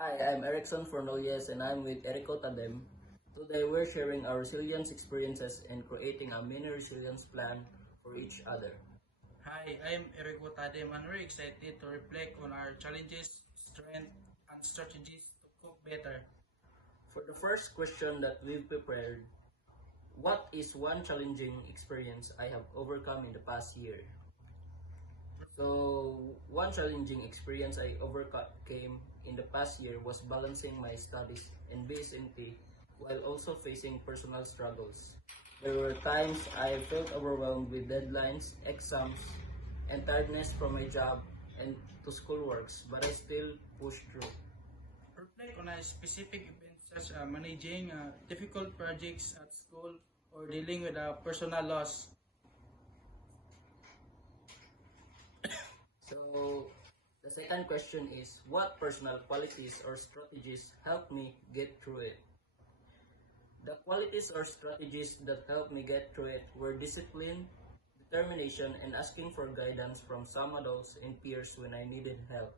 Hi, I'm Erickson Fornoyes and I'm with Erico Tadem. Today we're sharing our resilience experiences and creating a mini resilience plan for each other. Hi, I'm Eric Wotadem and very excited to reflect on our challenges, strengths, and strategies to cope better. For the first question that we've prepared, what is one challenging experience I have overcome in the past year? So, one challenging experience I overcame in the past year was balancing my studies and BSNT while also facing personal struggles. There were times I felt overwhelmed with deadlines, exams, and tiredness from my job and to schoolworks, but I still pushed through. Reflect on a specific event such as managing difficult projects at school or dealing with a personal loss. So, the second question is, what personal qualities or strategies helped me get through it? The qualities or strategies that helped me get through it were discipline, determination, and asking for guidance from some adults and peers when I needed help.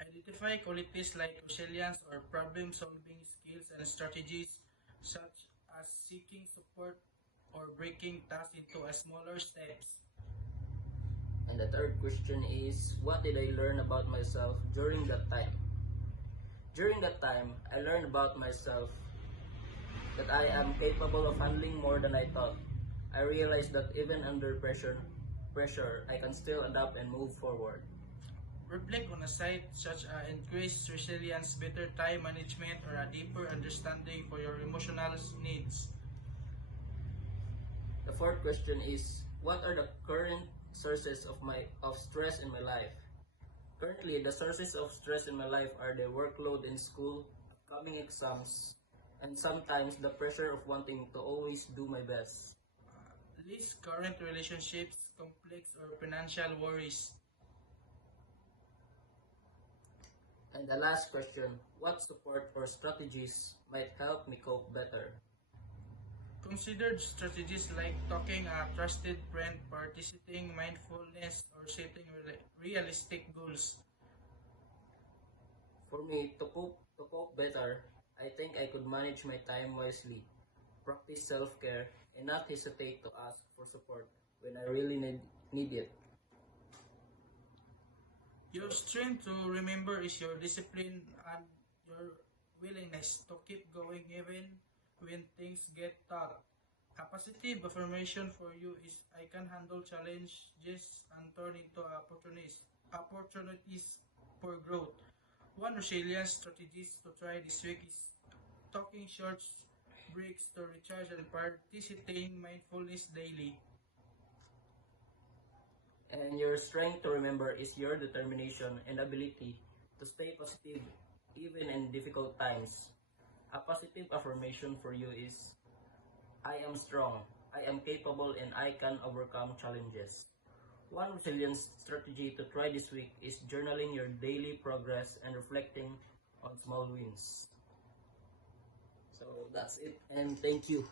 Identify qualities like resilience or problem solving skills and strategies such as seeking support or breaking tasks into a smaller steps. And the third question is, what did I learn about myself during that time? During that time, I learned about myself that I am capable of handling more than I thought. I realized that even under pressure, I can still adapt and move forward. Reflect on a site such as increased resilience, better time management, or a deeper understanding for your emotional needs. The fourth question is, what are the current sources of stress in my life? Currently, the sources of stress in my life are the workload in school, upcoming exams, and sometimes the pressure of wanting to always do my best. List current relationships, conflicts, or financial worries. And the last question, what support or strategies might help me cope better? Consider strategies like talking a trusted friend, participating mindfulness, or setting realistic goals. For me, to cope better, I think I could manage my time wisely, practice self-care, and not hesitate to ask for support when I really need it. Your strength to remember is your discipline and your willingness to keep going even when things get tough. A positive affirmation for you is I can handle challenges and turn into opportunities for growth. One resilience strategies to try this week is taking short breaks to recharge and participating mindfulness daily. And your strength to remember is your determination and ability to stay positive even in difficult times. A positive affirmation for you is I am strong, I am capable, and I can overcome challenges. One resilience strategy to try this week is journaling your daily progress and reflecting on small wins. So that's it, and thank you.